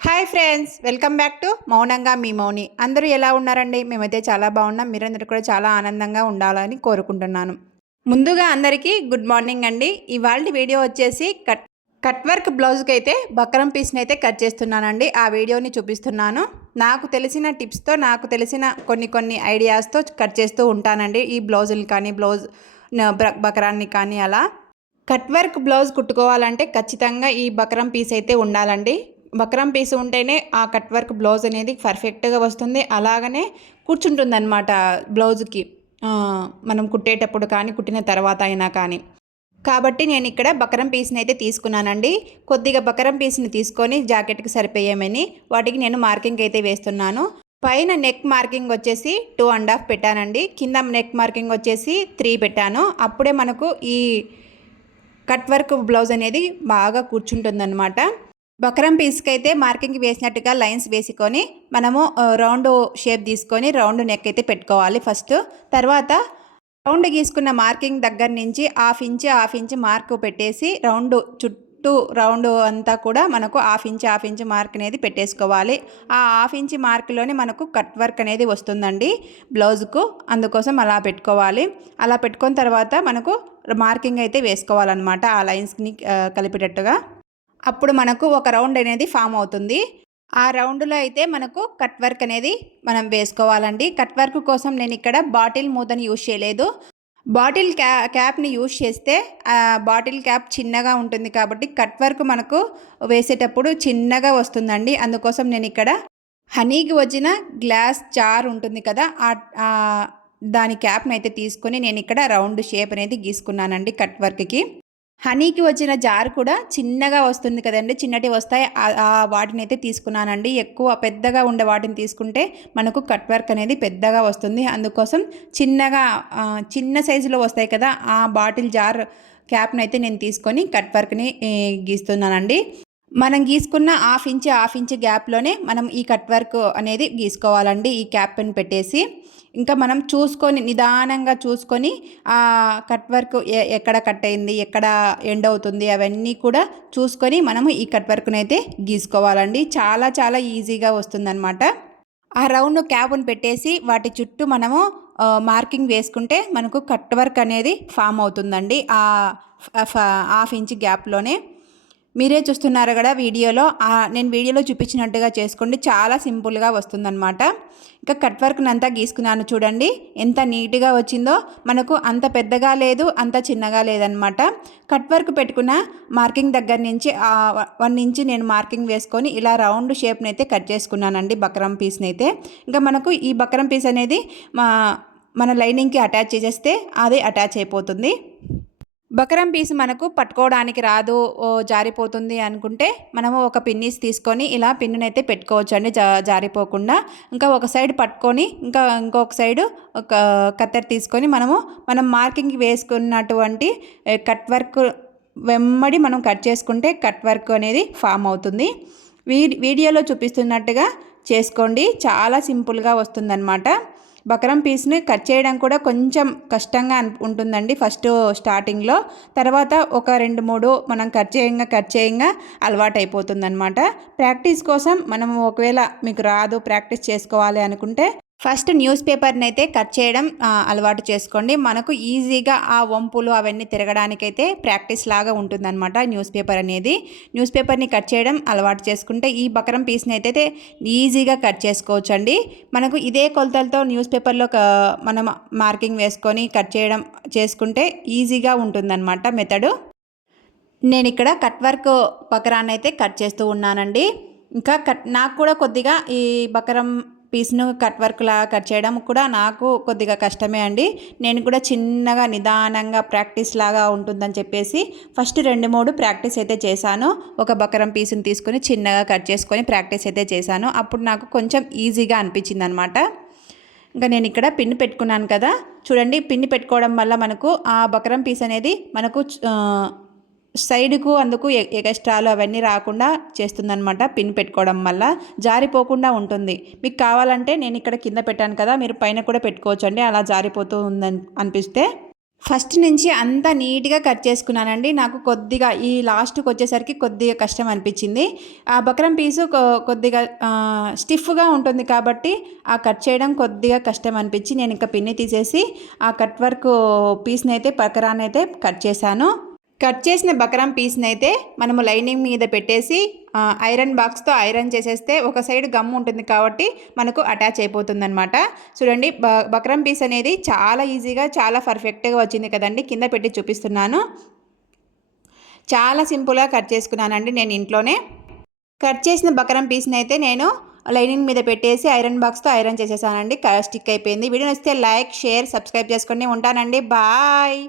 Hi friends welcome back to మౌనంగా మీ మౌని. అందరూ ఎలా ఉన్నారండి? మేమైతే చాలా బాగున్నాం. మీరందరూ కూడా చాలా ఆనందంగా ఉండాలని కోరుకుంటున్నాను. ముందుగా అందరికీ గుడ్ మార్నింగ్ అండి. ఇవాళ వీడియో వచ్చేసి కట్ కట్ వర్క్ బ్లౌజ్కి అయితే బక్రం పీస్ని అయితే కట్ చేస్తున్నానండి. ఆ వీడియోని చూపిస్తున్నాను. నాకు తెలిసిన టిప్స్తో నాకు తెలిసిన కొన్ని కొన్ని ఐడియాస్తో కట్ చేస్తూ ఉంటానండి. ఈ బ్లౌజులు కానీ బ్లౌజ్ బక్రాన్ని బకరాన్ని కానీ అలా. కట్ వర్క్ బ్లౌజ్ కుట్టుకోవాలంటే ఖచ్చితంగా ఈ బక్రం పీస్ అయితే ఉండాలండి. బకరం పీస్ ఉంటేనే ఆ కట్ వర్క్ బ్లౌజ్ అనేది పర్ఫెక్ట్గా వస్తుంది. అలాగనే కూర్చుంటుంది అనమాట బ్లౌజ్కి మనం కుట్టేటప్పుడు కానీ కుట్టిన తర్వాత అయినా కానీ. కాబట్టి నేను ఇక్కడ బకరం పీస్ని అయితే తీసుకున్నానండి. కొద్దిగా బకరం పీస్ని తీసుకొని జాకెట్కి సరిపోయేమని వాటికి నేను మార్కింగ్ అయితే వేస్తున్నాను. పైన నెక్ మార్కింగ్ వచ్చేసి టూ అండ్ హాఫ్ పెట్టానండి. కింద నెక్ మార్కింగ్ వచ్చేసి త్రీ పెట్టాను. అప్పుడే మనకు ఈ కట్ వర్క్ బ్లౌజ్ అనేది బాగా కూర్చుంటుందన్నమాట. బక్రం పీస్కి అయితే మార్కింగ్ వేసినట్టుగా లైన్స్ వేసుకొని మనము రౌండ్ షేప్ తీసుకొని రౌండ్ నెక్ అయితే పెట్టుకోవాలి ఫస్ట్. తర్వాత రౌండ్ గీసుకున్న మార్కింగ్ దగ్గర నుంచి half inch half inch mark పెట్టేసి రౌండ్ చుట్టూ రౌండ్ అంతా కూడా మనకు half inch half inch mark అనేది పెట్టేసుకోవాలి. ఆ హాఫ్ ఇంచ్ మార్క్లోనే మనకు కట్ వర్క్ అనేది వస్తుందండి బ్లౌజ్కు. అందుకోసం అలా పెట్టుకోవాలి. అలా పెట్టుకున్న తర్వాత మనకు మార్కింగ్ అయితే వేసుకోవాలన్నమాట ఆ లైన్స్ని కలిపేటట్టుగా. అప్పుడు మనకు ఒక రౌండ్ అనేది ఫామ్ అవుతుంది. ఆ రౌండ్లో అయితే మనకు కట్ వర్క్ అనేది మనం వేసుకోవాలండి. కట్ వర్క్ కోసం నేను ఇక్కడ బాటిల్ మూతని యూజ్ చేయలేదు. బాటిల్ క్యా క్యాప్ని యూజ్ చేస్తే బాటిల్ క్యాప్ చిన్నగా ఉంటుంది కాబట్టి కట్ వర్క్ మనకు వేసేటప్పుడు చిన్నగా వస్తుందండి. అందుకోసం నేను ఇక్కడ హనీకి వచ్చిన గ్లాస్ జార్ ఉంటుంది కదా ఆ దాని క్యాప్ని అయితే తీసుకొని నేను ఇక్కడ రౌండ్ షేప్ అనేది గీసుకున్నానండి కట్ వర్క్కి. హనీకి వచ్చిన జార్ కూడా చిన్నగా వస్తుంది కదండి. చిన్నటి వస్తాయి. ఆ- వాటిని అయితే తీసుకున్నానండి. ఎక్కువ పెద్దగా ఉండే వాటిని తీసుకుంటే మనకు కట్ వర్క్ అనేది పెద్దగా వస్తుంది. అందుకోసం చిన్నగా చిన్న సైజులో వస్తాయి కదా ఆ బాటిల్ జార్ క్యాప్ని అయితే నేను తీసుకొని కట్ వర్క్ని గీస్తున్నానండి. మనం గీసుకున్న హాఫ్ ఇంచ్ హాఫ్ ఇంచ్ గ్యాప్లోనే మనం ఈ కట్ వర్క్ అనేది గీసుకోవాలండి ఈ క్యాప్ని పెట్టేసి. ఇంకా మనం చూసుకొని నిదానంగా చూసుకొని ఆ కట్ వర్క్ ఎ- ఎక్కడ కట్ అయింది ఎక్కడ ఎండ్ అవుతుంది అవన్నీ కూడా చూసుకొని మనము ఈ కట్ వర్క్ని అయితే గీసుకోవాలండి. చాలా చాలా ఈజీగా వస్తుందన్నమాట. ఆ రౌండ్ క్యాప్ని పెట్టేసి వాటి చుట్టూ మనము మార్కింగ్ వేసుకుంటే మనకు కట్ వర్క్ అనేది ఫామ్ అవుతుందండి. ఆ హాఫ్ ఇంచ్ గ్యాప్లోనే మీరే చూస్తున్నారు కదా వీడియోలో. నేను వీడియోలో చూపించినట్టుగా చేసుకోండి. చాలా సింపుల్గా వస్తుందన్నమాట. ఇంకా కట్ వర్క్ని అంతా గీసుకున్నాను చూడండి. ఎంత నీట్గా వచ్చిందో. మనకు అంత పెద్దగా లేదు అంత చిన్నగా లేదనమాట కట్ వర్క్ పెట్టుకున్న మార్కింగ్ దగ్గర నుంచి వన్ ఇంచ్ నేను మార్కింగ్ వేసుకొని ఇలా రౌండ్ షేప్ని అయితే కట్ చేసుకున్నానండి బక్రం పీస్ని అయితే ఇంకా మనకు ఈ బక్రం పీస్ అనేది మా మన లైనింగ్కి అటాచ్ చేసేస్తే అదే అటాచ్ అయిపోతుంది. బకరం పీస్ మనకు పట్టుకోవడానికి రాదు జారిపోతుంది అనుకుంటే మనము ఒక పిన్నీస్ తీసుకొని ఇలా పిన్నునైతే పెట్టుకోవచ్చు అండి జా జారిపోకుండా. ఇంకా ఒక సైడ్ పట్టుకొని ఇంకా ఇంకొక సైడ్ ఒక కత్తెర తీసుకొని మనము మనం మార్కింగ్ వేసుకున్నటువంటి కట్ వర్క్ వెమ్మడి మనం కట్ చేసుకుంటే కట్ వర్క్ అనేది ఫామ్ అవుతుంది. వీ వీడియోలో చూపిస్తున్నట్టుగా చేసుకోండి చాలా సింపుల్గా వస్తుందన్నమాట. బకరం పీస్ని కట్ చేయడం కూడా కొంచెం కష్టంగా ఉంటుందండి ఫస్ట్ స్టార్టింగ్లో. తర్వాత ఒక రెండు మూడు మనం కట్ చేయంగా కట్ చేయంగా అలవాటు అయిపోతుందన్నమాట ప్రాక్టీస్ కోసం మనం ఒకవేళ మీకు రాదు ప్రాక్టీస్ చేసుకోవాలి అనుకుంటే ఫస్ట్ న్యూస్ పేపర్ని అయితే కట్ చేయడం అలవాటు చేసుకోండి. మనకు ఈజీగా ఆ వంపులు అవన్నీ తిరగడానికైతే ప్రాక్టీస్ లాగా ఉంటుందన్నమాట న్యూస్ పేపర్ అనేది. న్యూస్ పేపర్ని కట్ చేయడం అలవాటు చేసుకుంటే ఈ బకరం పీస్ని అయితే ఈజీగా కట్ చేసుకోవచ్చు అండి మనకు ఇదే కొలతలతో న్యూస్ పేపర్లో క- మనం మార్కింగ్ వేసుకొని కట్ చేయడం చేసుకుంటే ఈజీగా ఉంటుందన్నమాట మెథడు. నేను ఇక్కడ కట్ వర్క్ బకరాన్ని అయితే కట్ చేస్తూ ఉన్నానండి. ఇంకా కట్ నాకు కూడా కొద్దిగా ఈ బకరం పీస్ను కట్ వర్క్లా కట్ చేయడం కూడా నాకు కొద్దిగా కష్టమే అండి. నేను కూడా చిన్నగా నిదానంగా ప్రాక్టీస్ లాగా ఉంటుందని చెప్పేసి ఫస్ట్ రెండు మూడు ప్రాక్టీస్ అయితే చేశాను. ఒక బకరం పీస్ని తీసుకొని చిన్నగా కట్ చేసుకొని ప్రాక్టీస్ అయితే చేశాను. అప్పుడు నాకు కొంచెం ఈజీగా అనిపించింది అనమాట ఇంకా నేను ఇక్కడ పిన్ పెట్టుకున్నాను కదా. చూడండి పిన్ పెట్టుకోవడం వల్ల మనకు ఆ బకరం పీస్ అనేది మనకు సైడ్కు అందుకు ఎగస్ట్రాలు అవన్నీ రాకుండా చేస్తుందనమాట పిన్ పెట్టుకోవడం వల్ల. జారిపోకుండా ఉంటుంది. మీకు కావాలంటే నేను ఇక్కడ కింద పెట్టాను కదా మీరు పైన కూడా పెట్టుకోవచ్చు అండి అలా జారిపోతూ ఉందని అనిపిస్తే. ఫస్ట్ నుంచి అంతా నీట్గా కట్ చేసుకున్నానండి. నాకు కొద్దిగా ఈ లాస్ట్కి వచ్చేసరికి కొద్దిగా కష్టం అనిపించింది. ఆ బక్రం పీసు కొ- కొద్దిగా స్టిఫ్గా ఉంటుంది కాబట్టి ఆ కట్ చేయడం కొద్దిగా కష్టం అనిపించి నేను ఇంకా పిన్ని తీసేసి ఆ కట్ వర్క్ పీస్ని అయితే పకరాన్ని అయితే కట్ చేశాను. కట్ చేసిన బకరం పీస్ని అయితే మనము లైనింగ్ మీద పెట్టేసి ఐరన్ బాక్స్తో ఐరన్ చేసేస్తే ఒక సైడ్ గమ్ ఉంటుంది కాబట్టి మనకు అటాచ్ అయిపోతుందన్నమాట. చూడండి బ బకరం పీస్ అనేది చాలా ఈజీగా చాలా పర్ఫెక్ట్గా వచ్చింది కదండి. కింద పెట్టి చూపిస్తున్నాను. చాలా సింపుల్గా కట్ చేసుకున్నానండి నేను ఇంట్లోనే. కట్ చేసిన బకరం పీస్ని అయితే నేను లైనింగ్ మీద పెట్టేసి ఐరన్ బాక్స్తో ఐరన్ చేసేసానండి. స్టిక్ అయిపోయింది. వీడియో నచ్చితే లైక్ షేర్ సబ్స్క్రైబ్ చేసుకోండి ఉంటానండి. బాయ్!